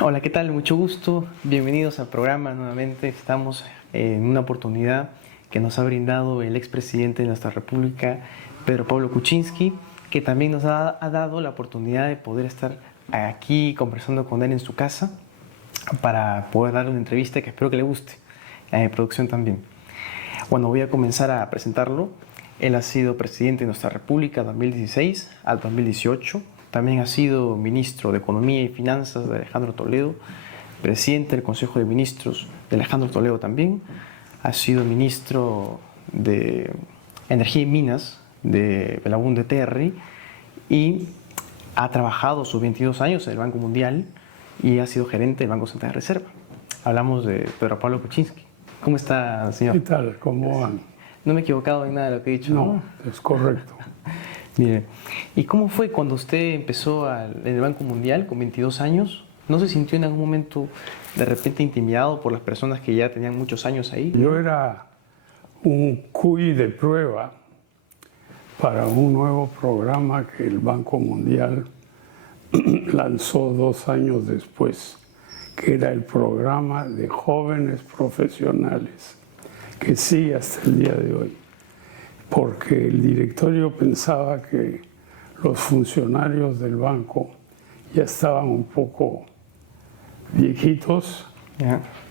Hola, ¿qué tal? Mucho gusto. Bienvenidos al programa nuevamente. Estamos en una oportunidad que nos ha brindado el expresidente de nuestra República, Pedro Pablo Kuczynski, que también nos ha dado la oportunidad de poder estar aquí conversando con él en su casa para poder darle una entrevista que espero que le guste, a mi producción también. Bueno, voy a comenzar a presentarlo. Él ha sido presidente de nuestra República 2016 al 2018. También ha sido ministro de Economía y Finanzas de Alejandro Toledo, presidente del Consejo de Ministros de Alejandro Toledo también. Ha sido ministro de Energía y Minas de Belaúnde Terry y ha trabajado sus 22 años en el Banco Mundial y ha sido gerente del Banco Central de Reserva. Hablamos de Pedro Pablo Kuczynski. ¿Cómo está, señor? ¿Qué tal? ¿Cómo van? No me he equivocado en nada de lo que he dicho, ¿no? No, es correcto. Mire, ¿y cómo fue cuando usted empezó en el Banco Mundial con 22 años? ¿No se sintió en algún momento de repente intimidado por las personas que ya tenían muchos años ahí? Yo era un CUI de prueba para un nuevo programa que el Banco Mundial lanzó 2 años después, que era el programa de jóvenes profesionales, que sigue hasta el día de hoy, porque el directorio pensaba que los funcionarios del banco ya estaban un poco viejitos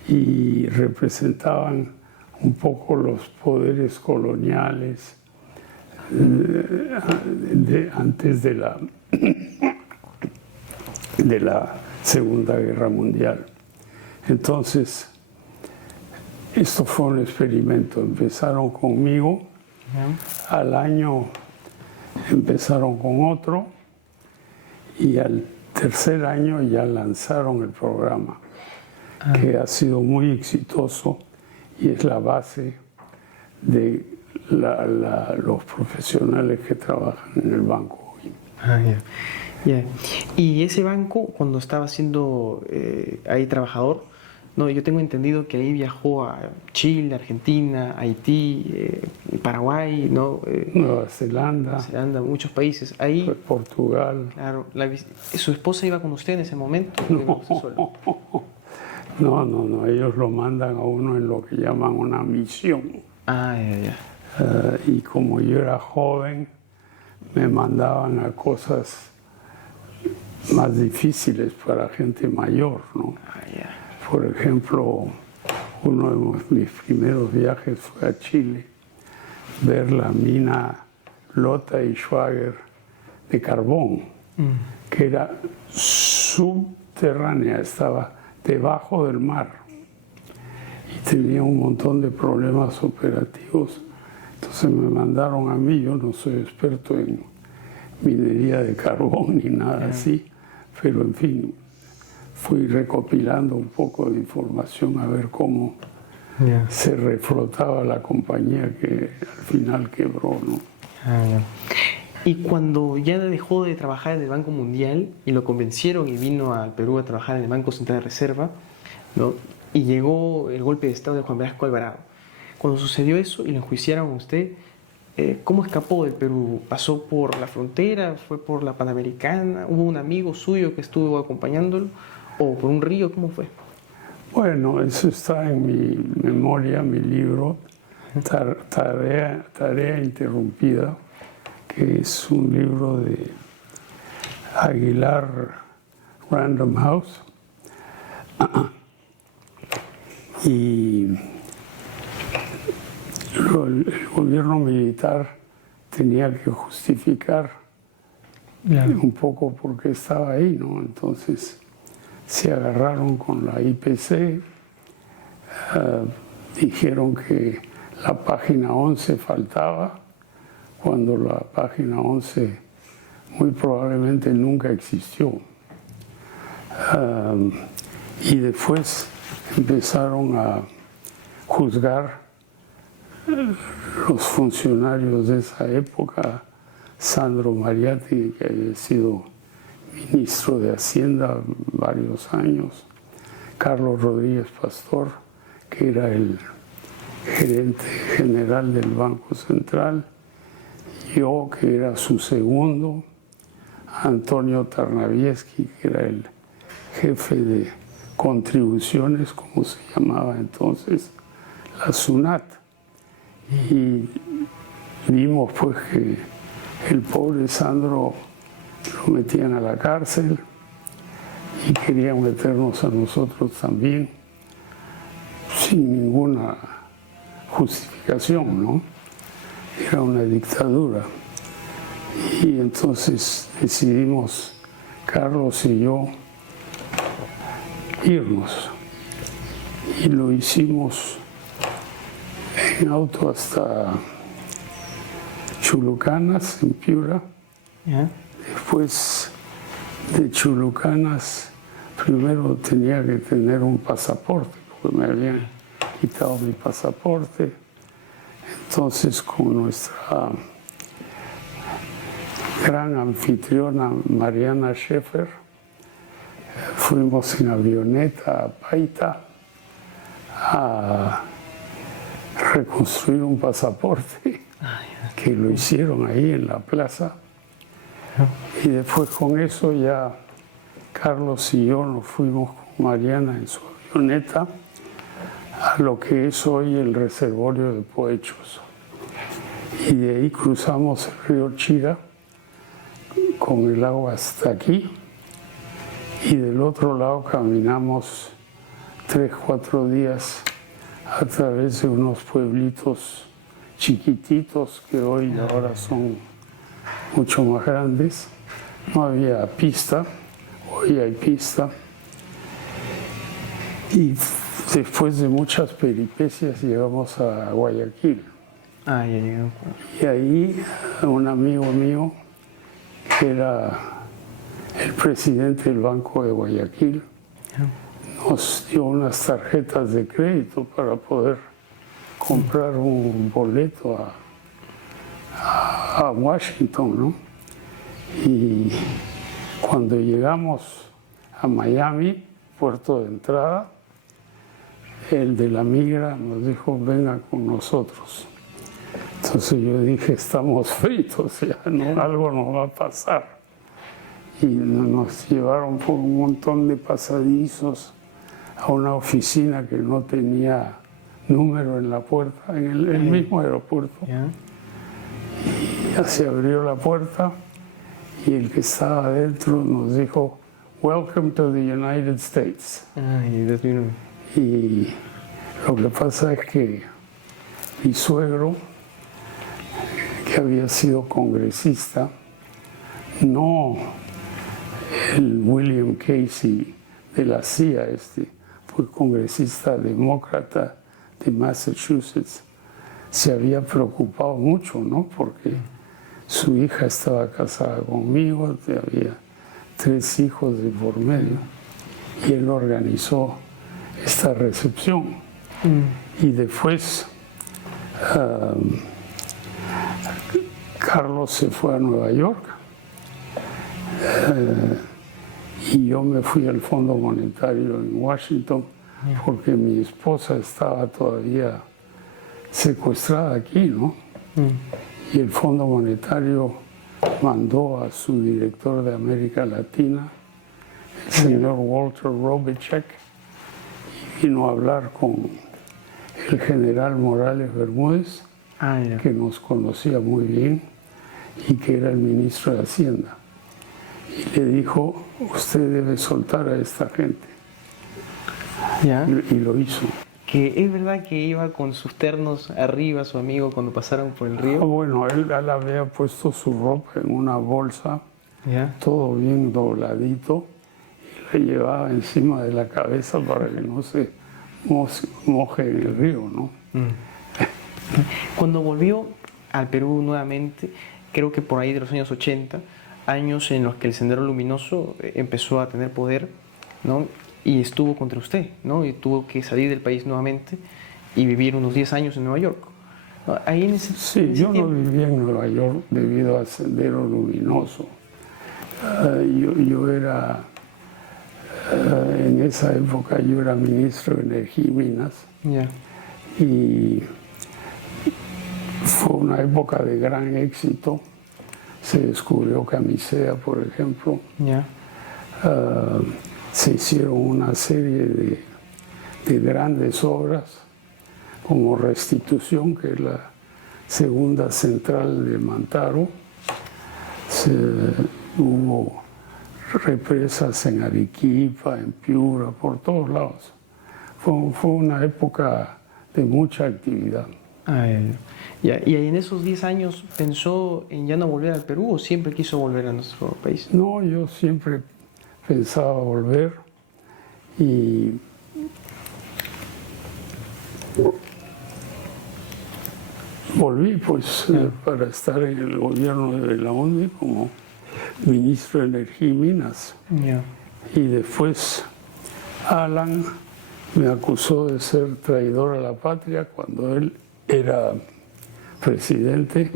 y representaban un poco los poderes coloniales antes de la Segunda Guerra Mundial. Entonces, esto fue un experimento. Empezaron conmigo, al año empezaron con otro y al tercer año ya lanzaron el programa, que ha sido muy exitoso y es la base de los profesionales que trabajan en el banco hoy. Ya. Y ese banco, cuando estaba siendo ahí trabajador, no, yo tengo entendido que ahí viajó a Chile, Argentina, Haití, Paraguay, ¿no? Nueva Zelanda, muchos países. Ahí, Portugal. claro, ¿su esposa iba con usted en ese momento? No, ellos lo mandan a uno en lo que llaman una misión. Ya. Y como yo era joven, me mandaban a cosas más difíciles para gente mayor, ¿no? Por ejemplo, uno de mis primeros viajes fue a Chile, ver la mina Lota y Schwager de carbón, que era subterránea, estaba debajo del mar y tenía un montón de problemas operativos. Entonces me mandaron a mí, yo no soy experto en minería de carbón ni nada así, pero en fin, fui recopilando un poco de información a ver cómo se reflotaba la compañía que al final quebró, ¿no? Y cuando ya dejó de trabajar en el Banco Mundial y lo convencieron y vino al Perú a trabajar en el Banco Central de Reserva, ¿no? Y llegó el golpe de Estado de Juan Velasco Alvarado. Cuando sucedió eso y lo enjuiciaron a usted, ¿cómo escapó del Perú? ¿Pasó por la frontera? ¿Fue por la Panamericana? ¿Hubo un amigo suyo que estuvo acompañándolo? ¿O por un río? ¿Cómo fue? Bueno, eso está en mi memoria, mi libro, Tarea Interrumpida, que es un libro de Aguilar Random House. Y el gobierno militar tenía que justificar un poco por qué estaba ahí, ¿no? Entonces se agarraron con la IPC, dijeron que la página 11 faltaba, cuando la página 11 muy probablemente nunca existió. Y después empezaron a juzgar los funcionarios de esa época, Sandro Mariatti, que había sido ministro de Hacienda varios años, Carlos Rodríguez Pastor, que era el gerente general del Banco Central, yo, que era su segundo, Antonio Tarnavieski, que era el jefe de contribuciones, como se llamaba entonces, la SUNAT. Y vimos pues que el pobre Sandro lo metían a la cárcel y querían meternos a nosotros también sin ninguna justificación, ¿no? Era una dictadura. Y entonces decidimos, Carlos y yo, irnos. Y lo hicimos en auto hasta Chulucanas, en Piura. Después de Chulucanas, primero tenía que tener un pasaporte, porque me habían quitado mi pasaporte. Entonces, con nuestra gran anfitriona Mariana Schaeffer, fuimos en avioneta a Paita a reconstruir un pasaporte que lo hicieron ahí en la plaza. Y después con eso ya Carlos y yo nos fuimos con Mariana en su avioneta a lo que es hoy el reservorio de Poechos. Y de ahí cruzamos el río Chira con el agua hasta aquí. Y del otro lado caminamos 3-4 días a través de unos pueblitos chiquititos que hoy y ahora son mucho más grandes. No había pista, hoy hay pista. Y después de muchas peripecias llegamos a Guayaquil. Ya llegamos. Y ahí un amigo mío, que era el presidente del Banco de Guayaquil, nos dio unas tarjetas de crédito para poder comprar un boleto a Washington, ¿no? Y cuando llegamos a Miami, puerto de entrada, el de la migra nos dijo, venga con nosotros. Entonces yo dije, estamos fritos, ya no, algo nos va a pasar. Y nos llevaron por un montón de pasadizos a una oficina que no tenía número en la puerta, en el mismo aeropuerto. Y ya se abrió la puerta y el que estaba adentro nos dijo, Welcome to the United States. Y lo que pasa es que mi suegro, que había sido congresista, no el William Casey de la CIA, fue congresista demócrata de Massachusetts, se había preocupado mucho, ¿no? Porque su hija estaba casada conmigo, había 3 hijos de por medio, y él organizó esta recepción. Y después Carlos se fue a Nueva York y yo me fui al Fondo Monetario en Washington porque mi esposa estaba todavía secuestrada aquí, ¿no? Y el Fondo Monetario mandó a su director de América Latina, el señor Walter Robichek, y vino a hablar con el general Morales Bermúdez, que nos conocía muy bien y que era el ministro de Hacienda. Y le dijo, usted debe soltar a esta gente. Y lo hizo. Que es verdad que iba con sus ternos arriba, su amigo, cuando pasaron por el río. Bueno, él había puesto su ropa en una bolsa, todo bien dobladito, y la llevaba encima de la cabeza para que no se moje en el río, ¿no? Cuando volvió al Perú nuevamente, creo que por ahí de los años 80, años en los que el Sendero Luminoso empezó a tener poder, ¿no? Y estuvo contra usted, ¿no? Y tuvo que salir del país nuevamente y vivir unos 10 años en Nueva York. Ahí en ese, sí, en ese yo tiempo... no vivía en Nueva York debido al Sendero Luminoso. Yo era, en esa época yo era ministro de Energía y Minas. Y fue una época de gran éxito. Se descubrió camisea, por ejemplo. se hicieron una serie de grandes obras como Restitución, que es la segunda central de Mantaro. Hubo represas en Arequipa, en Piura, por todos lados. Fue una época de mucha actividad. ¿Y en esos 10 años pensó en ya no volver al Perú o siempre quiso volver a nuestro país? No, yo siempre pensaba volver y volví pues para estar en el gobierno de la ONU como ministro de Energía y Minas. Y después Alan me acusó de ser traidor a la patria cuando él era presidente.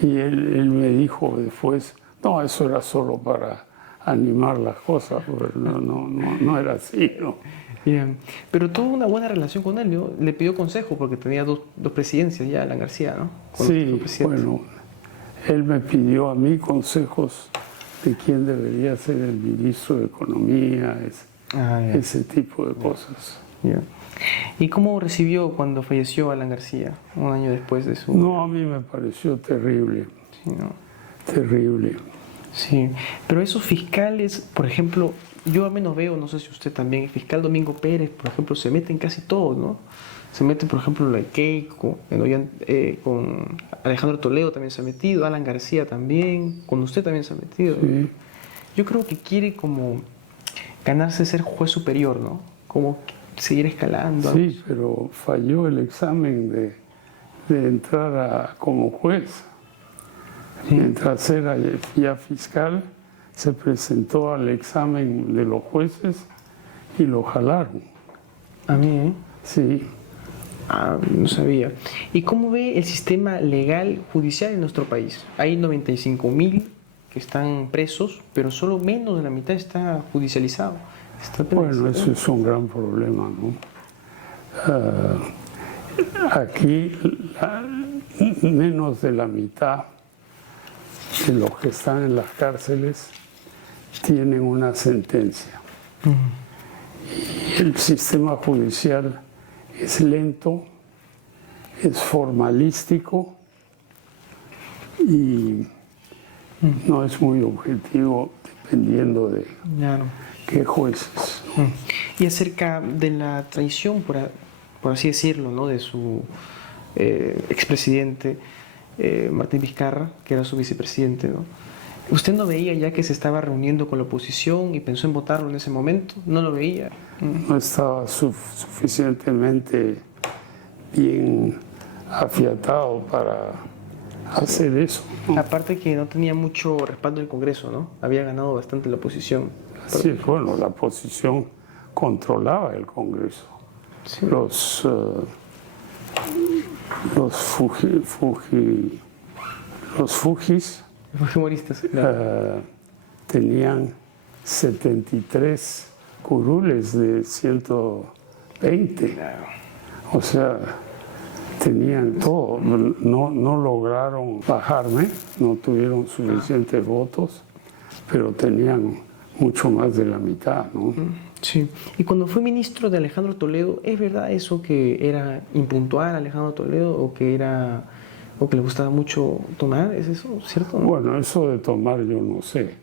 Y él me dijo después, no, eso era solo para animar las cosas, pero no era así, ¿no? Pero tuvo una buena relación con él, ¿no? Le pidió consejo porque tenía dos presidencias ya, Alan García, ¿no? Sí, bueno, él me pidió a mí consejos de quién debería ser el ministro de Economía, ese tipo de cosas. ¿Y cómo recibió cuando falleció Alan García, un año después de su...? No, a mí me pareció terrible. Sí, ¿no? Terrible. Sí, pero esos fiscales, por ejemplo, yo al menos veo, no sé si usted también, el fiscal Domingo Pérez, por ejemplo, se mete en casi todo, ¿no? Se mete, por ejemplo, la Keiko, con Alejandro Toledo también se ha metido, Alan García también, con usted también se ha metido. Sí. Yo creo que quiere como ganarse ser juez superior, ¿no? Como seguir escalando. Sí, pero falló el examen de entrar como juez. Mientras era ya fiscal, se presentó al examen de los jueces y lo jalaron. ¿A mí, Sí. No sabía. ¿Y cómo ve el sistema legal judicial en nuestro país? Hay 95.000 que están presos, pero solo menos de la mitad está judicializado. Bueno, eso es un gran problema, ¿no? Aquí menos de la mitad de los que están en las cárceles tienen una sentencia. Y el sistema judicial es lento, es formalístico y no es muy objetivo dependiendo de qué jueces. Y acerca de la traición, por así decirlo, ¿no? De su expresidente Martín Vizcarra, que era su vicepresidente, ¿no? ¿Usted no veía ya que se estaba reuniendo con la oposición y pensó en votarlo en ese momento? ¿No lo veía? No estaba suficientemente bien afiatado para hacer eso, ¿no? Aparte que no tenía mucho respaldo en el Congreso, ¿no? Había ganado bastante la oposición. Sí, bueno, la oposición controlaba el Congreso. Sí. Los fujimoristas, claro. Tenían 73 curules de 120. Claro. O sea, tenían todo. No lograron bajarme, no tuvieron suficientes votos, pero tenían mucho más de la mitad, ¿no? Sí. Y cuando fue ministro de Alejandro Toledo, ¿es verdad eso que era impuntual Alejandro Toledo o que le gustaba mucho tomar? ¿Es eso cierto? Bueno, eso de tomar yo no sé.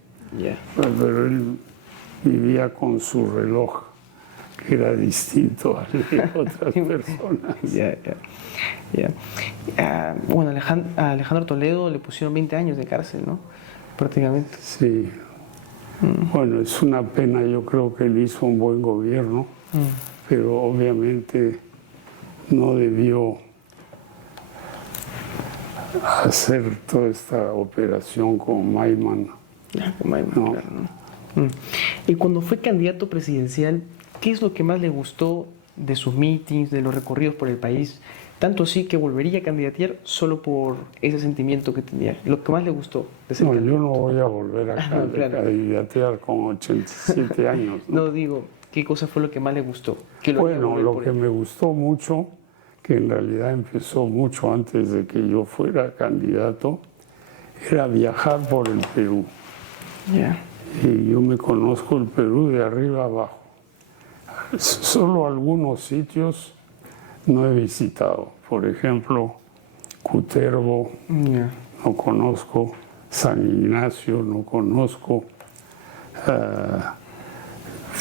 Pero él vivía con su reloj, que era distinto al de otras personas. Bueno, a Alejandro Toledo le pusieron 20 años de cárcel, ¿no? Prácticamente. Sí. Bueno, es una pena, yo creo que él hizo un buen gobierno, pero obviamente no debió hacer toda esta operación con Maiman. Con Maiman, no. Claro, ¿no? Y cuando fue candidato presidencial, ¿qué es lo que más le gustó de sus mítines, de los recorridos por el país? Tanto así que volvería a candidatear solo por ese sentimiento que tenía. Lo que más le gustó de ser candidato. Yo no voy a volver a candidatear con 87 años. No, digo, ¿qué cosa fue lo que más le gustó? Bueno, lo que me gustó mucho, que en realidad empezó mucho antes de que yo fuera candidato, era viajar por el Perú. Y yo me conozco el Perú de arriba abajo. Solo algunos sitios no he visitado. Por ejemplo, Cutervo, no conozco. San Ignacio, no conozco.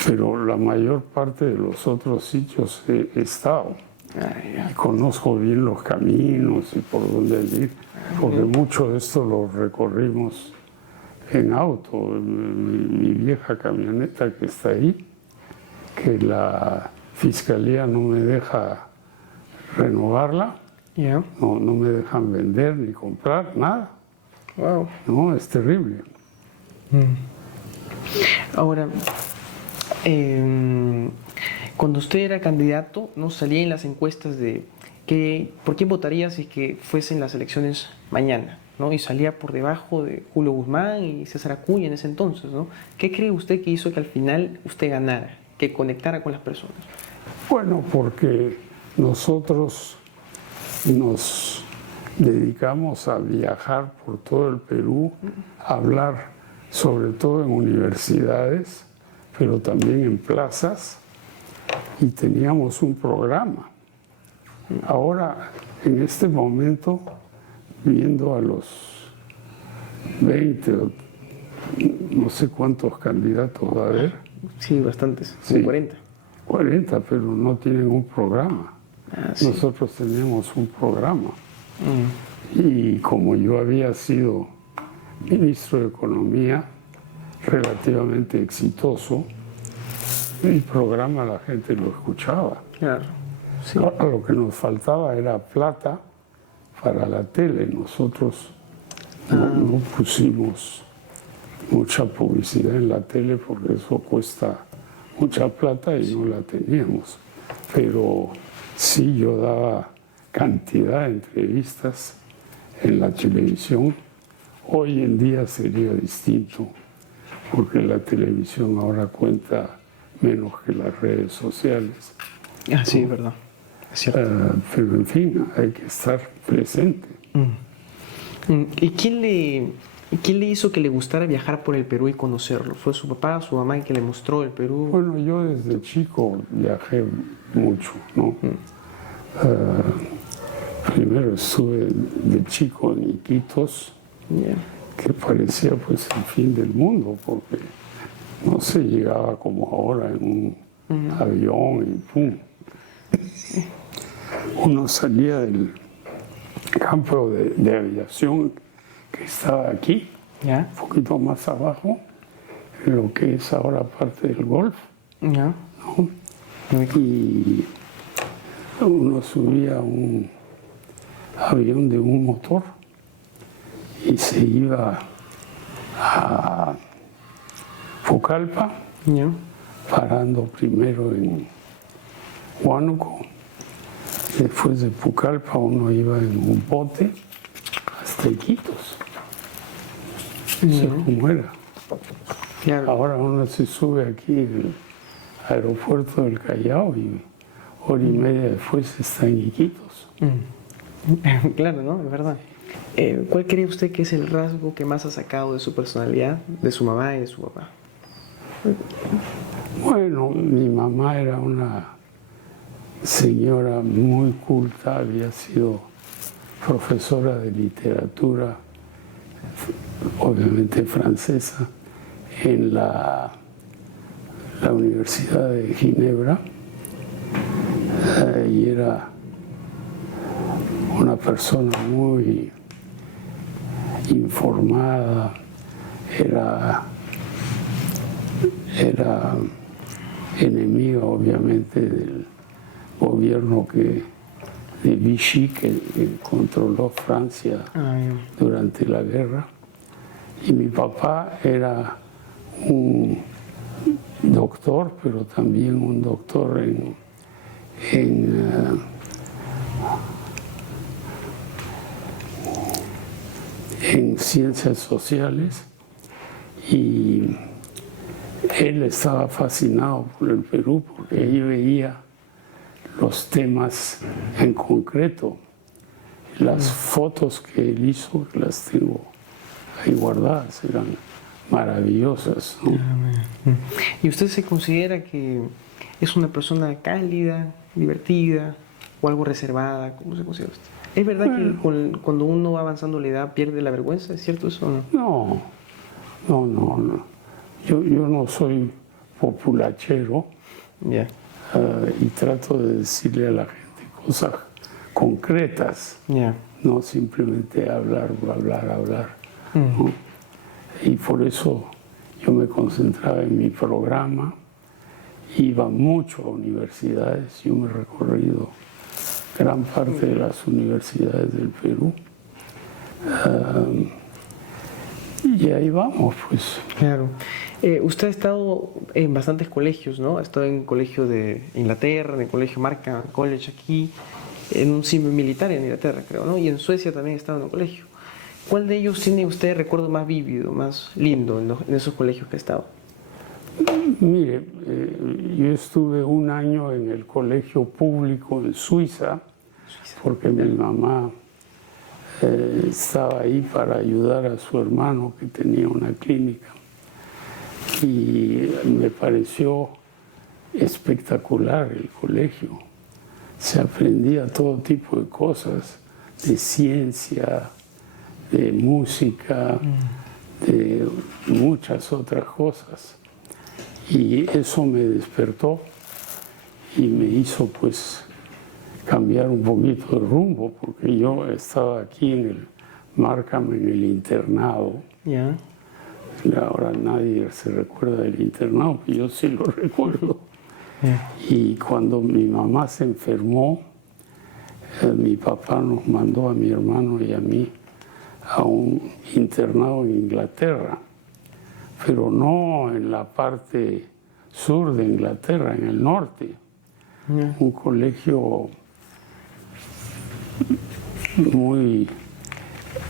Pero la mayor parte de los otros sitios he estado. Y conozco bien los caminos y por dónde ir, porque mucho de esto lo recorrimos en auto. Mi vieja camioneta que está ahí, que la fiscalía no me deja renovarla, no me dejan vender ni comprar, nada. Wow. No, es terrible. Ahora, cuando usted era candidato, ¿no? Salía en las encuestas de por quién votaría si que fuesen las elecciones mañana, ¿no? Y salía por debajo de Julio Guzmán y César Acuña en ese entonces, ¿no? ¿Qué cree usted que hizo que al final usted ganara, que conectara con las personas? Bueno, porque nosotros nos dedicamos a viajar por todo el Perú, a hablar sobre todo en universidades, pero también en plazas, y teníamos un programa. Ahora, en este momento, viendo a los 20 o no sé cuántos candidatos va a haber. Sí, bastantes, Sí, 40. 40, pero no tienen un programa. Sí. Nosotros teníamos un programa. Y como yo había sido ministro de Economía, relativamente exitoso, mi programa la gente lo escuchaba. Claro. Sí. Ahora, lo que nos faltaba era plata para la tele. Nosotros no pusimos mucha publicidad en la tele porque eso cuesta mucha plata y no la teníamos. Pero sí, yo daba cantidad de entrevistas en la televisión. Hoy en día sería distinto, porque la televisión ahora cuenta menos que las redes sociales. Sí, es verdad. Es cierto. Pero en fin, hay que estar presente. ¿Y quién le hizo que le gustara viajar por el Perú y conocerlo? ¿Fue su papá, su mamá el que le mostró el Perú? Bueno, yo desde chico viajé mucho, ¿no? Primero estuve de chico en Iquitos, que parecía pues el fin del mundo, porque no se llegaba como ahora en un avión y pum. Uno salía del campo de aviación que estaba aquí, un poquito más abajo, en lo que es ahora parte del Golf, ¿no? Y uno subía a un avión de un motor y se iba a Pucallpa, parando primero en Huánuco. Después de Pucallpa uno iba en un bote hasta Iquitos. Eso es como era. Claro. Ahora uno se sube aquí en el aeropuerto del Callao y hora y media después está en Iquitos. Claro, ¿no? Es verdad. ¿Cuál cree usted que es el rasgo que más ha sacado de su personalidad, de su mamá y de su papá? Bueno, mi mamá era una señora muy culta, había sido profesora de literatura, obviamente francesa, en la Universidad de Ginebra, y era una persona muy informada, era enemiga obviamente del gobierno de Vichy que controló Francia durante la guerra. Y mi papá era un doctor, pero también un doctor en ciencias sociales, y él estaba fascinado por el Perú porque ahí veía los temas en concreto. Las fotos que él hizo, las tengo ahí guardadas, eran maravillosas, ¿no? ¿Y usted se considera que es una persona cálida, divertida o algo reservada? ¿Cómo se considera usted? ¿Es verdad que cuando uno va avanzando la edad pierde la vergüenza? ¿Es cierto eso o no? No. Yo no soy populachero. Ya. Y trato de decirle a la gente cosas concretas, no simplemente hablar, ¿no? Y por eso yo me concentraba en mi programa, iba mucho a universidades, yo me he recorrido gran parte de las universidades del Perú. Y ahí vamos, pues. Claro. Usted ha estado en bastantes colegios, ¿no? Ha estado en el colegio de Inglaterra, en el colegio Markham College aquí, en un civil militar en Inglaterra, creo, ¿no? Y en Suecia también ha estado en un colegio. ¿Cuál de ellos tiene usted recuerdo más vívido, más lindo en esos colegios que ha estado? Mire, yo estuve un año en el colegio público en Suiza, porque mi mamá estaba ahí para ayudar a su hermano que tenía una clínica. Y me pareció espectacular el colegio. Se aprendía todo tipo de cosas, de ciencia, de música, de muchas otras cosas. Y eso me despertó y me hizo pues cambiar un poquito de rumbo, porque yo estaba aquí en el Markham, en el internado. Ya. Ahora nadie se recuerda del internado, pero yo sí lo recuerdo. Y cuando mi mamá se enfermó, mi papá nos mandó a mi hermano y a mí a un internado en Inglaterra, pero no en la parte sur de Inglaterra, en el norte. Un colegio muy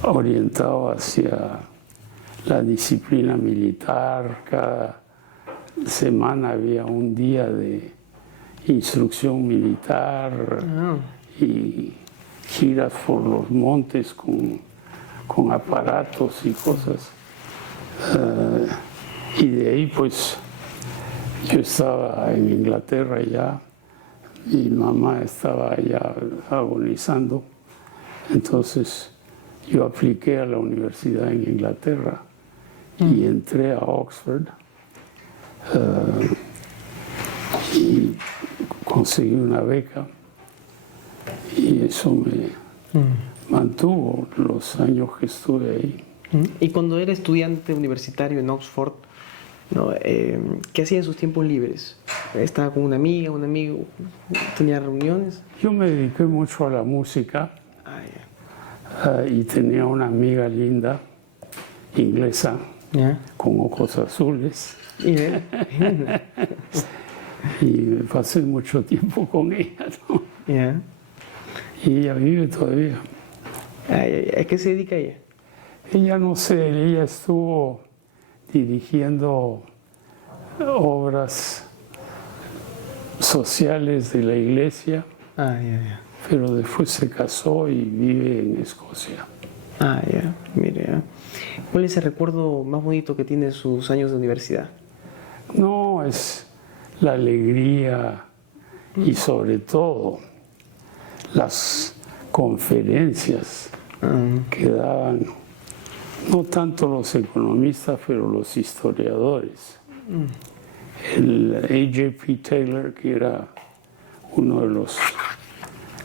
orientado hacia la disciplina militar. Cada semana había un día de instrucción militar y giras por los montes con aparatos y cosas. Y de ahí pues yo estaba en Inglaterra ya, mi mamá estaba ya agonizando, entonces yo apliqué a la universidad en Inglaterra y entré a Oxford y conseguí una beca y eso me mantuvo los años que estuve ahí. Y cuando era estudiante universitario en Oxford, ¿no? ¿Qué hacía en sus tiempos libres? ¿Estaba con una amiga, un amigo? ¿Tenía reuniones? Yo me dediqué mucho a la música y tenía una amiga linda, inglesa, con ojos azules. Y me pasé mucho tiempo con ella, ¿no? Y ella vive todavía. ¿A qué se dedica ella? Ella no sé, ella estuvo dirigiendo obras sociales de la iglesia, pero después se casó y vive en Escocia. Mire. ¿Cuál es el recuerdo más bonito que tiene de sus años de universidad? No, es la alegría y sobre todo las conferencias que daban, no tanto los economistas, pero los historiadores. El A.J.P. Taylor, que era uno de los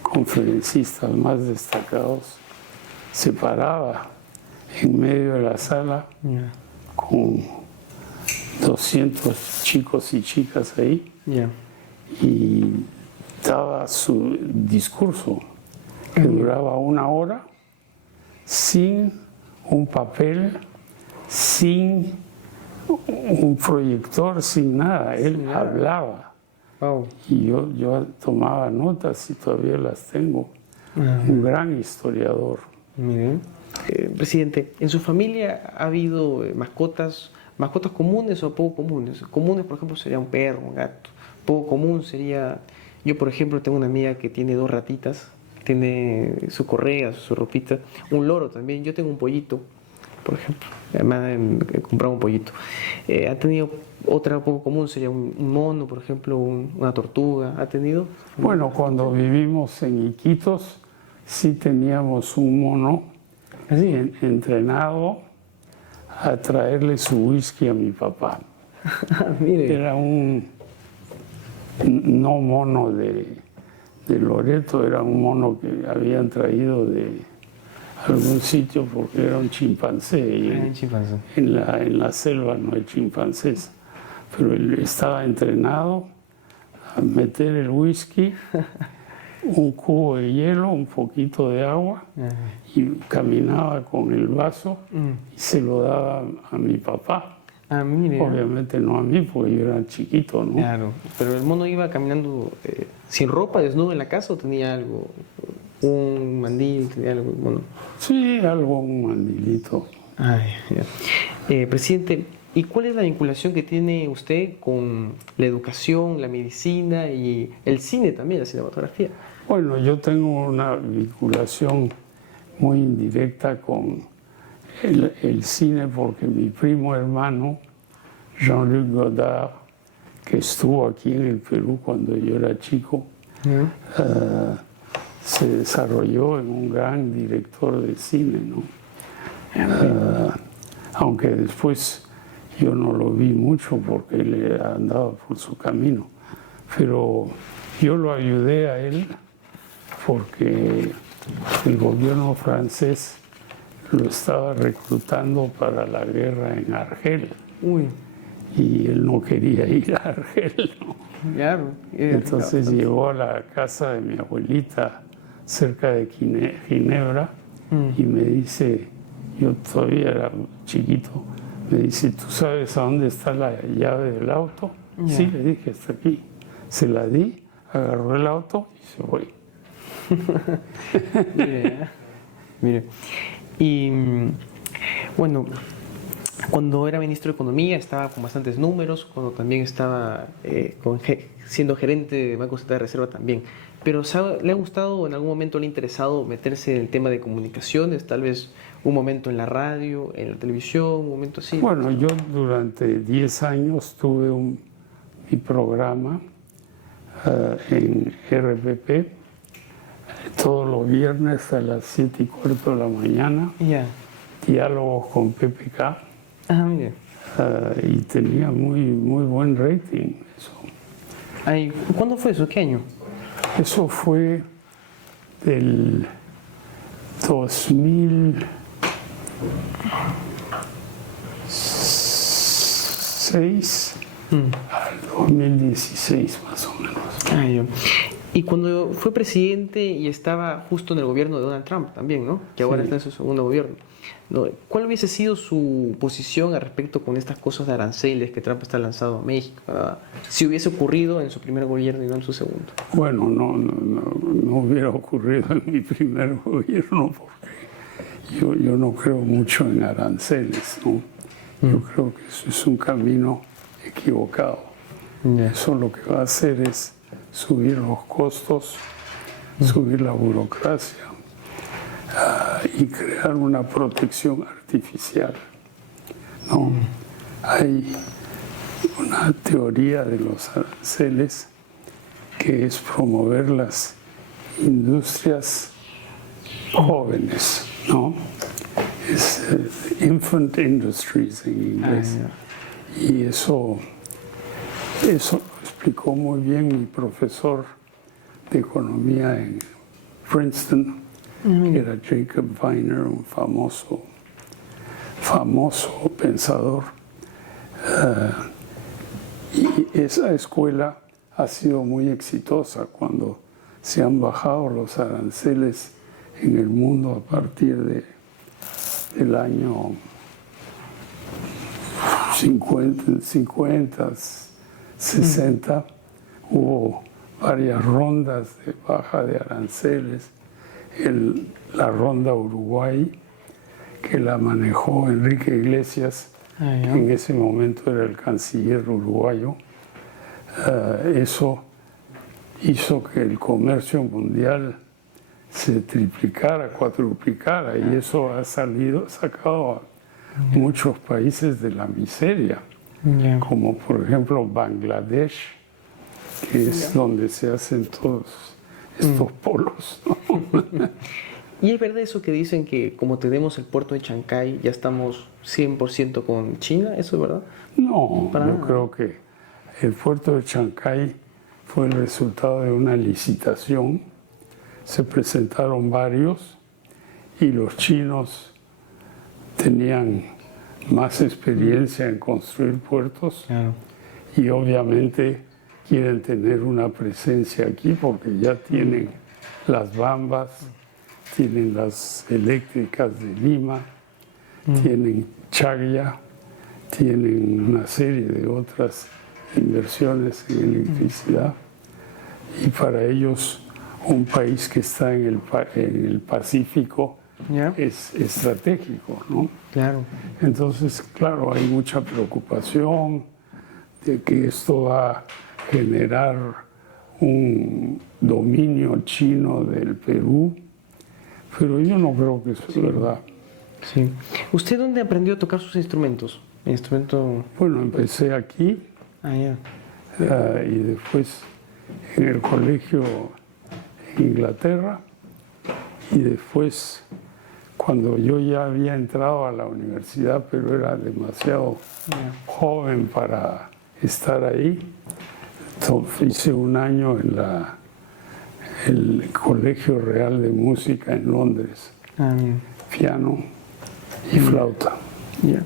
conferencistas más destacados, se paraba en medio de la sala con 200 chicos y chicas ahí y daba su discurso que duraba 1 hora sin un papel, sin un proyector, sin nada. Él hablaba. Y yo tomaba notas y todavía las tengo. Un gran historiador. Miren. Presidente, ¿en su familia ha habido mascotas comunes o poco comunes? Comunes, por ejemplo, sería un perro, un gato. Poco común sería... Yo, por ejemplo, tengo una amiga que tiene 2 ratitas, tiene su correa, su ropita, un loro también. Yo tengo un pollito, por ejemplo. Además de comprar un pollito. ¿Ha tenido otra poco común? ¿Sería un mono, por ejemplo, una tortuga? ¿Ha tenido? Bueno, cuando vivimos en Iquitos, sí teníamos un mono entrenado a traerle su whisky a mi papá. Mire. Era un no mono de Loreto, era un mono que habían traído de algún sitio porque era un chimpancé. Y chimpancé. en la selva no hay chimpancés. Pero él estaba entrenado a meter el whisky, un cubo de hielo, un poquito de agua, y caminaba con el vaso y se lo daba a mi papá. Ah, mire. Obviamente no a mí, porque yo era chiquito, ¿no? Claro, pero el mono iba caminando sin ropa, desnudo en la casa, o tenía algo, un mandil, tenía algo, bueno. Sí, algo, un mandilito. Ay, ya. Presidente, ¿y cuál es la vinculación que tiene usted con la educación, la medicina y el cine también, la cinematografía? Bueno, yo tengo una vinculación muy indirecta con el cine porque mi primo hermano, Jean-Luc Godard, que estuvo aquí en el Perú cuando yo era chico, se desarrolló en un gran director de cine, ¿no? Aunque después yo no lo vi mucho porque él andaba por su camino, pero yo lo ayudé a él porque el gobierno francés lo estaba reclutando para la guerra en Argel. Uy. Y él no quería ir a Argel, ¿no? Claro. Entonces llegó a la casa de mi abuelita cerca de Ginebra y me dice, yo todavía era chiquito, me dice, ¿tú sabes a dónde está la llave del auto? Sí, le dije, está aquí. Se la di, agarró el auto y se fue. Mire. Y bueno, cuando era ministro de Economía estaba con bastantes números, cuando también estaba siendo gerente de Banco Central de Reserva también. Pero ¿le ha gustado o en algún momento le ha interesado meterse en el tema de comunicaciones? Tal vez un momento en la radio, en la televisión, un momento así. Bueno, yo durante 10 años tuve mi programa en RPP todos los viernes a las 7:15 de la mañana. Diálogos con PPK. Ah, mire. Y tenía muy buen rating eso. Ay, ¿cuándo fue eso? ¿Qué año? Eso fue del 2006 al 2016 más o menos. Ay, y cuando fue presidente y estaba justo en el gobierno de Donald Trump también, ¿no? Que ahora está en su segundo gobierno. ¿No? ¿Cuál hubiese sido su posición al respecto con estas cosas de aranceles que Trump está lanzado a México? Si hubiese ocurrido en su primer gobierno y no en su segundo. Bueno, no hubiera ocurrido en mi primer gobierno porque yo no creo mucho en aranceles, ¿no? Yo creo que eso es un camino equivocado. Eso lo que va a hacer es subir los costos, subir la burocracia y crear una protección artificial, ¿no? Hay una teoría de los aranceles que es promover las industrias jóvenes, ¿no? Es infant industries en inglés. Y eso explicó muy bien mi profesor de economía en Princeton, que era Jacob Viner, un famoso pensador. Y esa escuela ha sido muy exitosa cuando se han bajado los aranceles en el mundo a partir del año 50, 60. Hubo varias rondas de baja de aranceles. La ronda Uruguay, que la manejó Enrique Iglesias, que en ese momento era el canciller uruguayo. Eso hizo que el comercio mundial se triplicara, cuadruplicara, y eso ha sacado muchos países de la miseria, como por ejemplo Bangladesh, que es donde se hacen todos estos polos, ¿no? ¿Y es verdad eso que dicen que como tenemos el puerto de Chancay ya estamos 100% con China? ¿Eso es verdad? No, Para yo nada. creo que el puerto de Chancay fue el resultado de una licitación. Se presentaron varios y los chinos tenían más experiencia en construir puertos Claro. y obviamente quieren tener una presencia aquí porque ya tienen las Bambas, tienen las eléctricas de Lima, tienen Chagya, tienen una serie de otras inversiones en electricidad y para ellos un país que está en el Pacífico ¿Ya? es estratégico, ¿no? Claro. Entonces, claro, hay mucha preocupación de que esto va a generar un dominio chino del Perú, pero yo no creo que eso es verdad. Sí. ¿Usted dónde aprendió a tocar sus instrumentos? Instrumento... Bueno, empecé aquí Ah, ya. y después en el colegio en Inglaterra y después cuando yo ya había entrado a la universidad, pero era demasiado joven para estar ahí, hice un año en el Colegio Real de Música en Londres, Ah, bien. piano y flauta. Ya.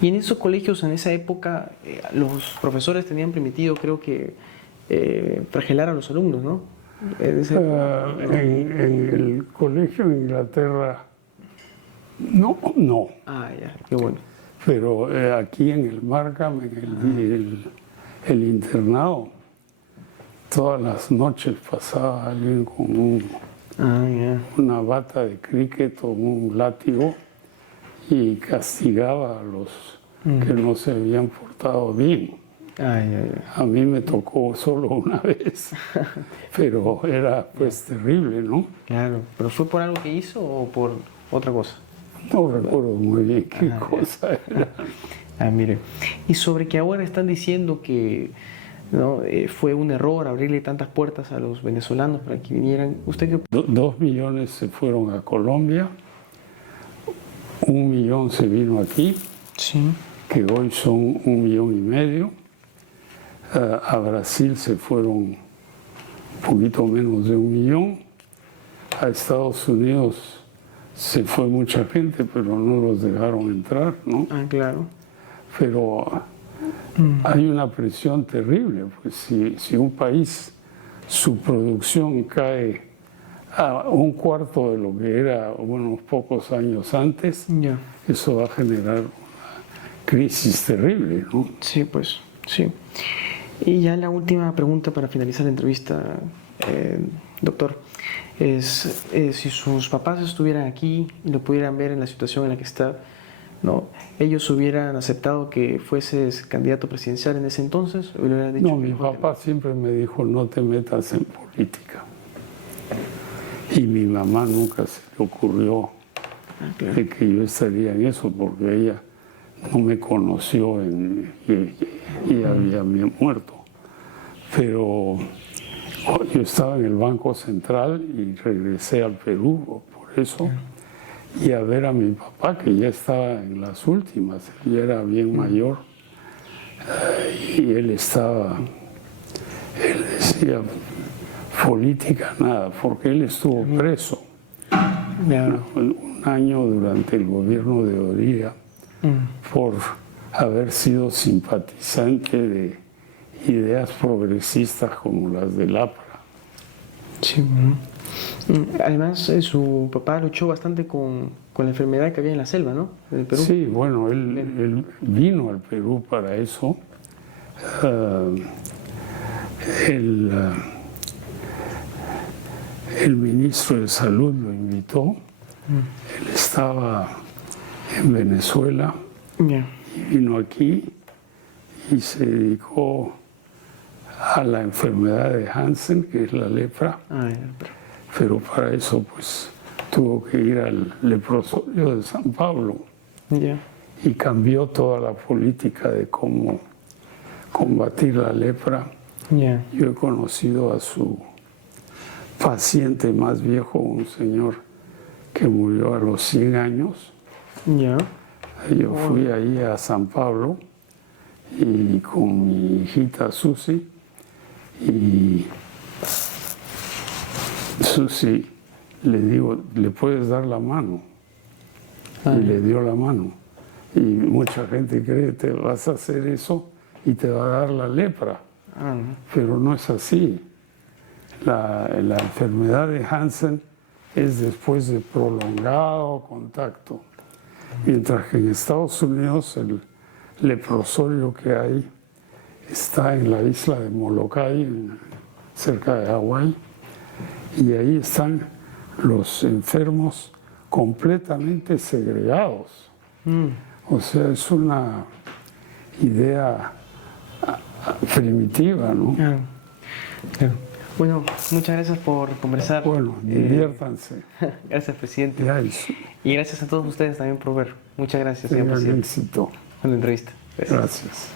Y en esos colegios, en esa época, los profesores tenían permitido, creo que, flagelar a los alumnos, ¿no? En esa época. En el colegio en Inglaterra, no. Ah, ya, qué bueno. Pero aquí en el Markham, en el internado, todas las noches pasaba alguien con Ah, ya. una bata de cricket o un látigo y castigaba a los que no se habían portado bien. Ah, ya. A mí me tocó solo una vez, pero era pues terrible, ¿no? Claro. ¿Pero fue por algo que hizo o por otra cosa? No recuerdo muy bien qué cosa era. Ah, mire. Y sobre que ahora están diciendo que ¿no? Fue un error abrirle tantas puertas a los venezolanos para que vinieran. ¿Usted qué? 2 millones se fueron a Colombia, 1 millón se vino aquí, Sí. que hoy son 1,5 millones. A Brasil se fueron un poquito menos de 1 millón. A Estados Unidos se fue mucha gente, pero no los dejaron entrar, ¿no? Ah, claro. Pero hay una presión terrible, pues si un país, su producción cae a 1/4 de lo que era unos pocos años antes, Ya. eso va a generar una crisis terrible, ¿no? Sí, pues, sí. Y ya la última pregunta para finalizar la entrevista, doctor, es si sus papás estuvieran aquí y lo pudieran ver en la situación en la que está, ¿no? ¿Ellos hubieran aceptado que fueses candidato presidencial en ese entonces? ¿O le hubieran dicho No, que mi mejor que papá siempre me dijo, no te metas en política. Y mi mamá nunca se le ocurrió no? Ah, claro. de que yo estaría en eso, porque ella no me conoció y había muerto. Pero yo estaba en el Banco Central y regresé al Perú por eso, y a ver a mi papá, que ya estaba en las últimas, él ya era bien mayor, y él decía, política nada, porque él estuvo preso Ya. un año durante el gobierno de Oria por haber sido simpatizante de ideas progresistas como las del APRA. Sí, bueno. Además, su papá luchó bastante con la enfermedad que había en la selva, ¿no? En el Perú. Sí, bueno, él vino al Perú para eso. El ministro de Salud lo invitó. Él estaba en Venezuela Ya. y vino aquí y se dedicó a la enfermedad de Hansen, que es la lepra, Ah, ya. pero para eso pues tuvo que ir al leprosorio de San Pablo. Ya. y cambió toda la política de cómo combatir la lepra. Ya. Yo he conocido a su paciente más viejo, un señor que murió a los 100 años. Ya. Yo fui ahí a San Pablo y con mi hijita Susi, y Susi le digo, ¿le puedes dar la mano? Y le dio la mano. Y mucha gente cree que te vas a hacer eso y te va a dar la lepra. Pero no es así. La enfermedad de Hansen es después de prolongado contacto. Mientras que en Estados Unidos el leprosorio que hay está en la isla de Molokai, cerca de Hawái, y ahí están los enfermos completamente segregados. O sea, es una idea primitiva, ¿no? Claro. Bueno, muchas gracias por conversar. Bueno, diviértanse. Gracias, presidente. Veáis, Y gracias a todos ustedes también por ver. Muchas gracias, señor tengan presidente, éxito. por la entrevista. Gracias.